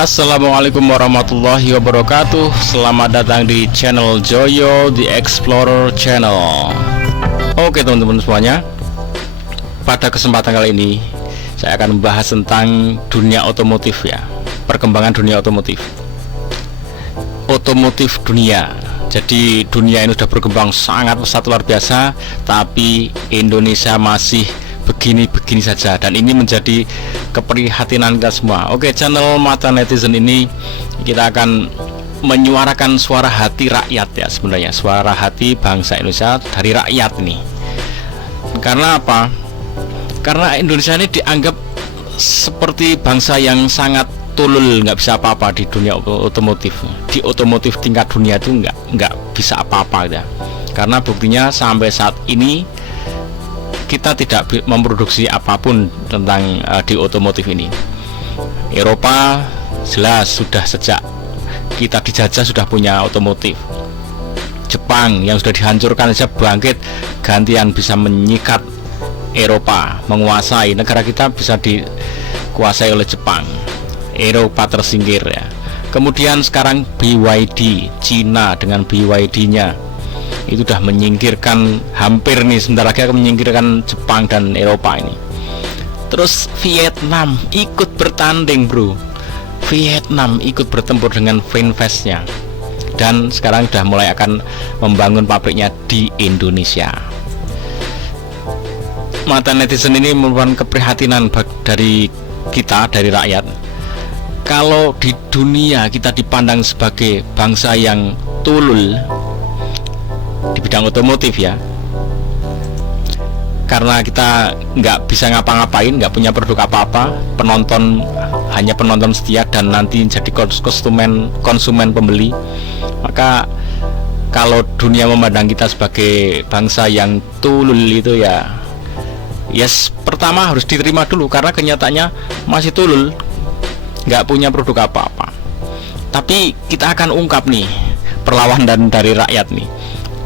Assalamualaikum warahmatullahi wabarakatuh. Selamat datang di channel Joyo The Explorer Channel. Oke teman-teman semuanya, pada kesempatan kali ini saya akan membahas tentang dunia otomotif ya. Perkembangan dunia otomotif dunia. Jadi dunia ini sudah berkembang sangat pesat luar biasa, tapi Indonesia masih begini-begini saja, dan ini menjadi keprihatinan kita semua. Oke, channel Mata Netizen ini kita akan menyuarakan suara hati rakyat ya, sebenarnya suara hati bangsa Indonesia dari rakyat ini. Karena apa? Karena Indonesia ini dianggap seperti bangsa yang sangat tulul, nggak bisa apa-apa di dunia otomotif. Di otomotif tingkat dunia itu nggak bisa apa-apa ya. Karena buktinya sampai saat ini kita tidak memproduksi apapun tentang di otomotif ini. Eropa jelas sudah sejak kita dijajah sudah punya otomotif. Jepang yang sudah dihancurkan saja bangkit gantian bisa menyikat Eropa, menguasai negara kita bisa dikuasai oleh Jepang. Eropa tersingkir ya. Kemudian sekarang BYD Cina dengan BYD-nya itu sudah menyingkirkan, hampir nih sebentar lagi akan menyingkirkan Jepang dan Eropa ini. Terus Vietnam ikut bertanding bro, Vietnam ikut bertempur dengan VinFast-nya, dan sekarang sudah mulai akan membangun pabriknya di Indonesia. Mata Netizen ini merupakan keprihatinan dari kita, dari rakyat. Kalau di dunia kita dipandang sebagai bangsa yang tulul di bidang otomotif ya, karena kita nggak bisa ngapa-ngapain, nggak punya produk apa-apa, penonton hanya penonton setia dan nanti jadi konsumen pembeli, maka kalau dunia memandang kita sebagai bangsa yang tulul itu ya, yes, pertama harus diterima dulu karena kenyataannya masih tulul, nggak punya produk apa-apa. Tapi kita akan ungkap nih perlawanan dari rakyat nih.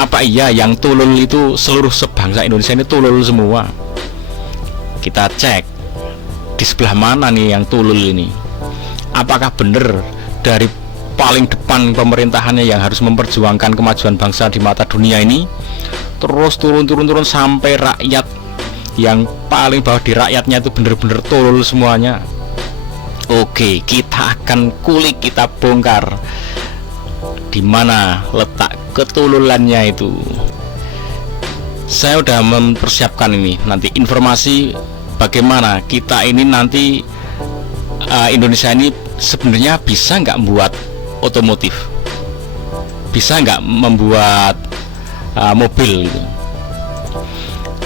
Apa iya yang tulul itu seluruh sebangsa Indonesia ini tulul semua? Kita cek di sebelah mana nih yang tulul ini. Apakah benar dari paling depan pemerintahannya yang harus memperjuangkan kemajuan bangsa di mata dunia ini, terus turun sampai rakyat yang paling bawah di rakyatnya itu benar-benar tulul semuanya? Oke, kita akan kulik, kita bongkar di mana letak ketululannya itu. Saya udah mempersiapkan ini nanti informasi bagaimana kita ini nanti Indonesia ini sebenarnya bisa nggak membuat otomotif, bisa nggak membuat mobil gitu.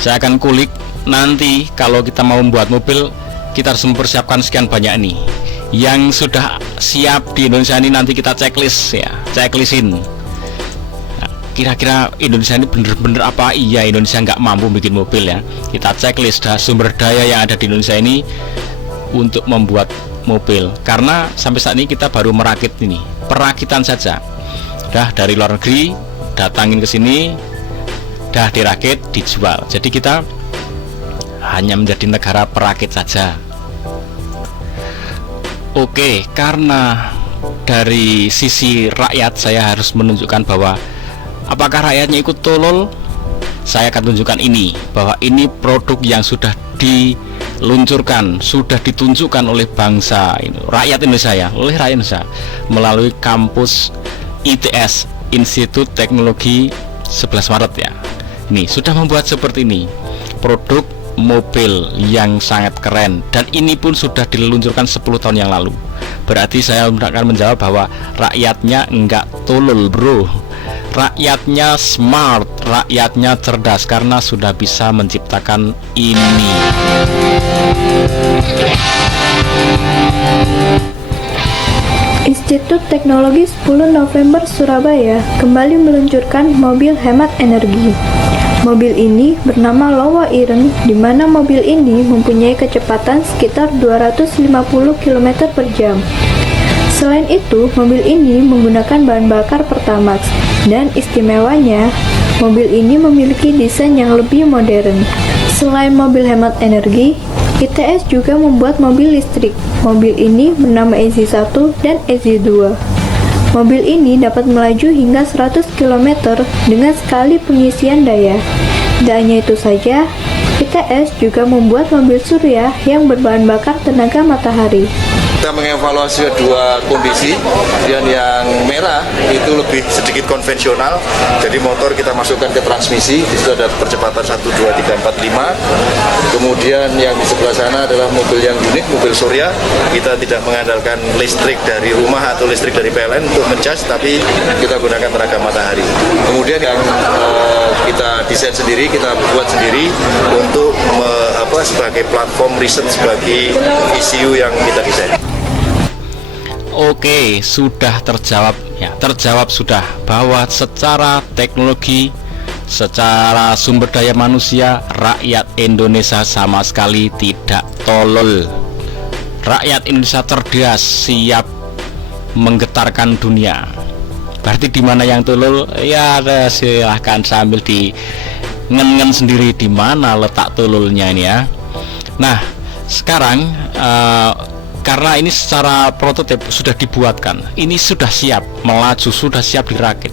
Saya akan kulik nanti. Kalau kita mau membuat mobil, kita harus mempersiapkan sekian banyak nih. Yang sudah siap di Indonesia ini nanti kita checklist ya, checklistin. Nah, kira-kira Indonesia ini bener-bener apa iya Indonesia nggak mampu bikin mobil ya. Kita checklist sumber daya yang ada di Indonesia ini untuk membuat mobil. Karena sampai saat ini kita baru merakit ini, perakitan saja. Dah dari luar negeri datangin ke sini, dah dirakit, dijual. Jadi kita hanya menjadi negara perakit saja. Oke, karena dari sisi rakyat saya harus menunjukkan bahwa apakah rakyatnya ikut tulul. Saya akan tunjukkan ini, bahwa ini produk yang sudah diluncurkan, sudah ditunjukkan oleh bangsa ini, rakyat Indonesia ya, oleh rakyat Indonesia melalui kampus ITS, Institut Teknologi 11 Maret ya. Ini sudah membuat seperti ini, produk mobil yang sangat keren, dan ini pun sudah diluncurkan 10 tahun yang lalu. Berarti saya akan menjawab bahwa rakyatnya enggak tulul bro, rakyatnya smart, rakyatnya cerdas karena sudah bisa menciptakan ini. Institut Teknologi 10 November Surabaya kembali meluncurkan mobil hemat energi. Mobil ini bernama Lowo Ireng, di mana mobil ini mempunyai kecepatan sekitar 250 km per jam. Selain itu, mobil ini menggunakan bahan bakar Pertamax, dan istimewanya, mobil ini memiliki desain yang lebih modern. Selain mobil hemat energi, ITS juga membuat mobil listrik. Mobil ini bernama EZ1 dan EZ2. Mobil ini dapat melaju hingga 100 km dengan sekali pengisian daya. Tidak hanya itu saja, ITS juga membuat mobil surya yang berbahan bakar tenaga matahari. Kita mengevaluasi dua kondisi, dan yang merah itu lebih sedikit konvensional, jadi motor kita masukkan ke transmisi, di situ ada percepatan 1, 2, 3, 4, 5. Kemudian yang di sebelah sana adalah mobil yang unik, mobil surya. Kita tidak mengandalkan listrik dari rumah atau listrik dari PLN untuk mencas, tapi kita gunakan tenaga matahari. Kemudian yang kita desain sendiri, kita buat sendiri untuk sebagai platform riset sebagai ECU yang kita desain. Oke, sudah terjawab ya, terjawab sudah bahwa secara teknologi, secara sumber daya manusia, rakyat Indonesia sama sekali tidak tolol. Rakyat Indonesia cerdas, siap menggetarkan dunia. Berarti di mana yang tolol? Ya silahkan sambil di ngen-ngen sendiri di mana letak tololnya ini ya. Nah, sekarang karena ini secara prototip sudah dibuatkan, ini sudah siap melaju, sudah siap dirakit.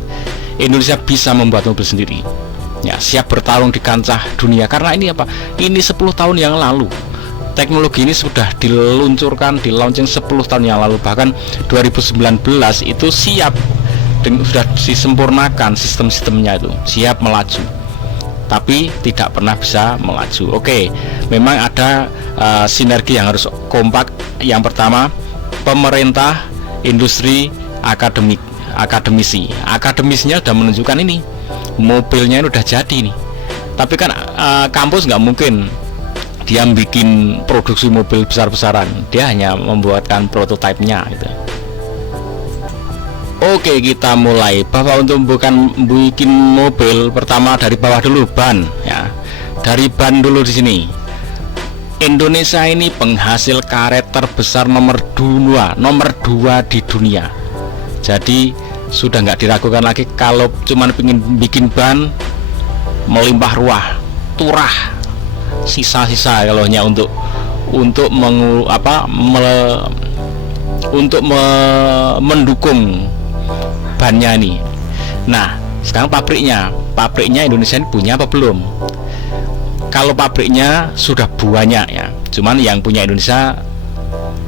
Indonesia bisa membuat mobil sendiri ya, siap bertarung di kancah dunia. Karena ini apa? Ini 10 tahun yang lalu teknologi ini sudah diluncurkan, di launching 10 tahun yang lalu. Bahkan 2019 itu siap, sudah disempurnakan sistem-sistemnya, itu siap melaju, tapi tidak pernah bisa melaju. Oke, memang ada sinergi yang harus kompak. Yang pertama, pemerintah, industri, akademisi. Akademisnya sudah menunjukkan ini, mobilnya ini udah jadi nih. Tapi kan kampus nggak mungkin dia bikin produksi mobil besar-besaran, dia hanya membuatkan prototipenya gitu. Oke, kita mulai. Bahwa untuk bikin mobil, pertama dari bawah dulu, ban ya. Dari ban dulu di sini. Indonesia ini penghasil karet terbesar nomor 2 di dunia. Jadi sudah nggak diragukan lagi, kalau cuman ingin bikin ban, melimpah ruah, turah, sisa-sisa kalau hanya untuk mendukung bannya ini. Nah, sekarang pabriknya Indonesia ini punya apa belum? Kalau pabriknya sudah banyak ya, cuman yang punya Indonesia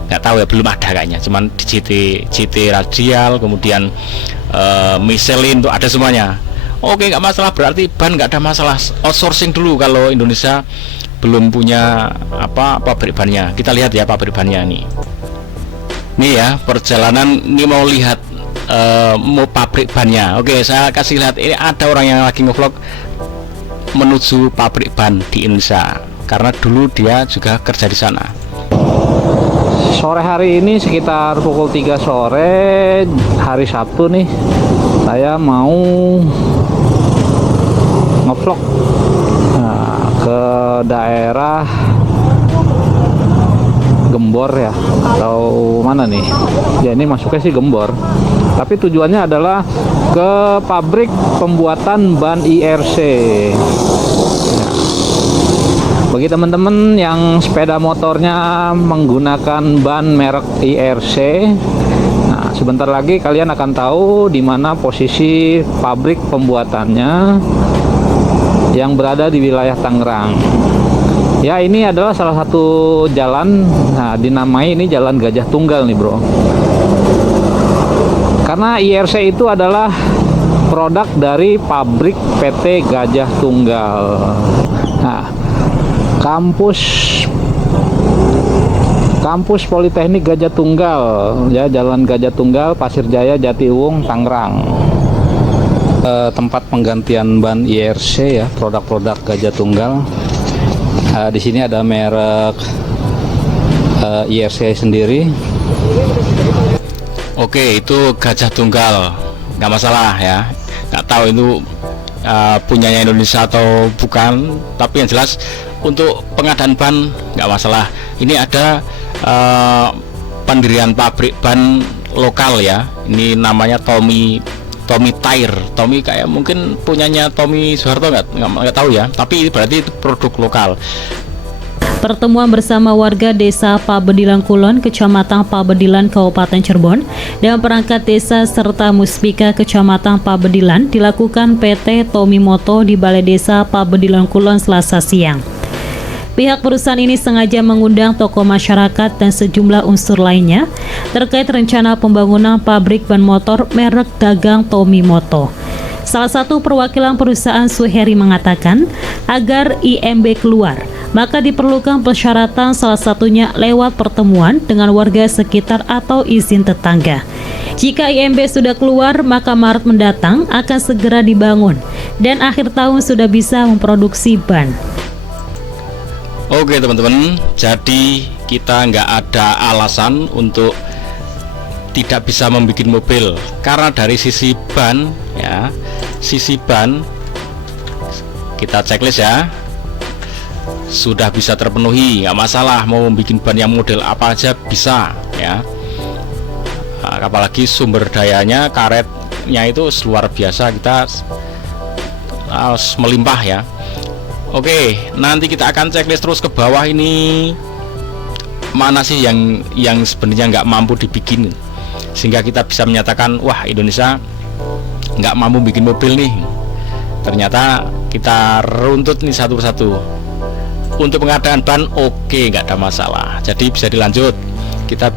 nggak tahu ya, belum ada kayaknya. Cuman di CT Radial, kemudian Michelin tuh ada semuanya. Oke, nggak masalah, berarti ban nggak ada masalah. Outsourcing dulu kalau Indonesia belum punya pabrik bannya. Kita lihat ya pabrik bannya nih. Nih ya, perjalanan ini mau lihat mau pabrik bannya. Oke, saya kasih lihat, ini ada orang yang lagi ngevlog menuju pabrik ban di Indonesia, karena dulu dia juga kerja di sana. Sore hari ini sekitar pukul 3 sore hari Sabtu nih, saya mau ngevlog ke daerah Gembor ya, atau mana nih ya, ini masuknya sih Gembor, tapi tujuannya adalah ke pabrik pembuatan ban IRC. Bagi teman-teman yang sepeda motornya menggunakan ban merek IRC, nah sebentar lagi kalian akan tahu di mana posisi pabrik pembuatannya yang berada di wilayah Tangerang. Ya, ini adalah salah satu jalan, nah dinamai ini Jalan Gajah Tunggal nih bro, karena IRC itu adalah produk dari pabrik PT Gajah Tunggal. Nah, kampus Politeknik Gajah Tunggal ya, Jalan Gajah Tunggal, Pasir Jaya, Jatiuwung, Tangerang. Tempat penggantian ban IRC ya, produk-produk Gajah Tunggal. Di sini ada merek IRC sendiri. Oke, itu Gajah Tunggal, nggak masalah ya. Nggak tahu itu punyanya Indonesia atau bukan, tapi yang jelas untuk pengadaan ban nggak masalah. Ini ada pendirian pabrik ban lokal ya. Ini namanya Tommy Tire. Tommy kayak mungkin punyanya Tommy Soeharto, nggak tahu ya. Tapi berarti itu produk lokal. Pertemuan bersama warga desa Pabedilan Kulon, Kecamatan Pabedilan, Kabupaten Cirebon, dan perangkat desa serta Muspika Kecamatan Pabedilan dilakukan PT Tomimoto di Balai Desa Pabedilan Kulon Selasa siang. Pihak perusahaan ini sengaja mengundang tokoh masyarakat dan sejumlah unsur lainnya terkait rencana pembangunan pabrik ban motor merek dagang Tomimoto. Salah satu perwakilan perusahaan Suheri mengatakan, agar IMB keluar, maka diperlukan persyaratan, salah satunya lewat pertemuan dengan warga sekitar atau izin tetangga. Jika IMB sudah keluar, maka Maret mendatang akan segera dibangun dan akhir tahun sudah bisa memproduksi ban. Oke teman-teman, jadi kita nggak ada alasan untuk tidak bisa membuat mobil, karena dari sisi ban ya, sisi ban kita checklist ya, sudah bisa terpenuhi, nggak masalah. Mau bikin ban yang model apa aja bisa ya. Apalagi sumber dayanya, karetnya itu luar biasa, kita harus melimpah ya. Oke, nanti kita akan checklist terus ke bawah ini, mana sih yang sebenarnya nggak mampu dibikin, sehingga kita bisa menyatakan, wah Indonesia nggak mampu bikin mobil nih. Ternyata kita runtut nih satu persatu. Untuk pengadaan ban oke, nggak ada masalah, jadi bisa dilanjut. Kita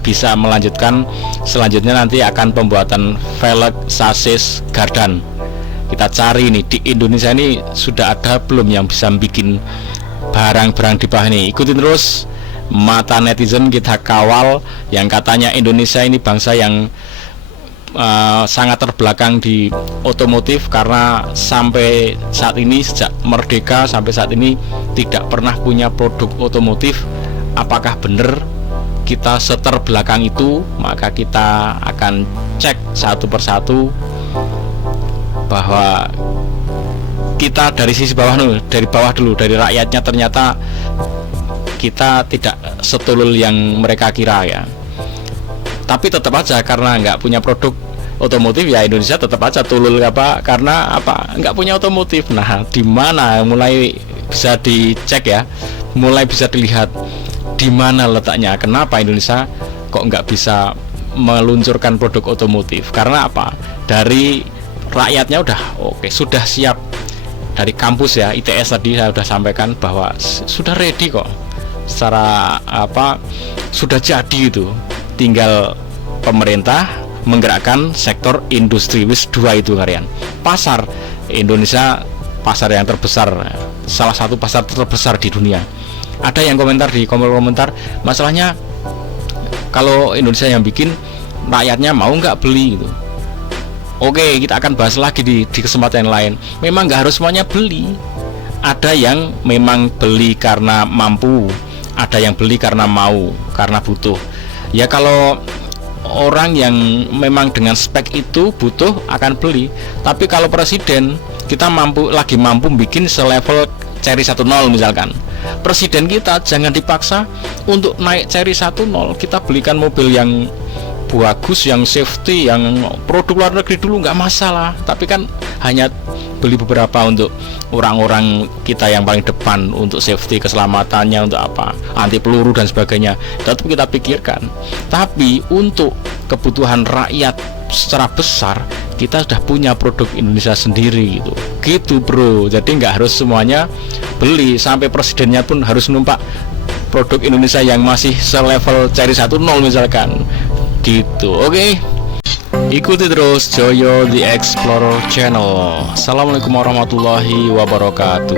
bisa melanjutkan. Selanjutnya nanti akan pembuatan velg, sasis, gardan. Kita cari nih di Indonesia ini sudah ada belum yang bisa bikin barang-barang di bawah ini. Ikutin terus mata netizen, kita kawal yang katanya Indonesia ini bangsa yang sangat terbelakang di otomotif, karena sampai saat ini, sejak merdeka sampai saat ini tidak pernah punya produk otomotif. Apakah benar kita seterbelakang itu? Maka kita akan cek satu persatu bahwa kita dari sisi bawah dulu, dari rakyatnya, ternyata kita tidak setulul yang mereka kira ya. Tapi tetap aja karena nggak punya produk otomotif ya, Indonesia tetap aja tulul karena nggak punya otomotif. Nah, di mana mulai bisa dicek ya, mulai bisa dilihat di mana letaknya, kenapa Indonesia kok nggak bisa meluncurkan produk otomotif. Karena apa? Dari rakyatnya udah oke, sudah siap. Dari kampus ya, ITS tadi saya sudah sampaikan bahwa sudah ready kok, secara sudah jadi itu. Tinggal pemerintah menggerakkan sektor industri. Wis 2 itu kalian. Pasar Indonesia, pasar yang terbesar, salah satu pasar terbesar di dunia. Ada yang komentar di komentar, masalahnya kalau Indonesia yang bikin, rakyatnya mau nggak beli gitu. Oke, kita akan bahas lagi di kesempatan lain. Memang nggak harus semuanya beli. Ada yang memang beli karena mampu, ada yang beli karena mau, karena butuh. Ya kalau orang yang memang dengan spek itu butuh akan beli. Tapi kalau presiden kita lagi mampu bikin selevel Cherry 10 misalkan, presiden kita jangan dipaksa untuk naik Cherry 10. Kita belikan mobil yang bagus, yang safety, yang produk luar negeri dulu, nggak masalah. Tapi kan hanya beli beberapa untuk orang-orang kita yang paling depan, untuk safety, keselamatannya, untuk anti peluru dan sebagainya, tetap kita pikirkan. Tapi untuk kebutuhan rakyat secara besar, kita sudah punya produk Indonesia sendiri gitu bro. Jadi nggak harus semuanya beli, sampai presidennya pun harus numpak produk Indonesia yang masih selevel Cherry 10 misalkan gitu. Oke. Ikuti terus Joyo The Explorer Channel. Assalamualaikum warahmatullahi wabarakatuh.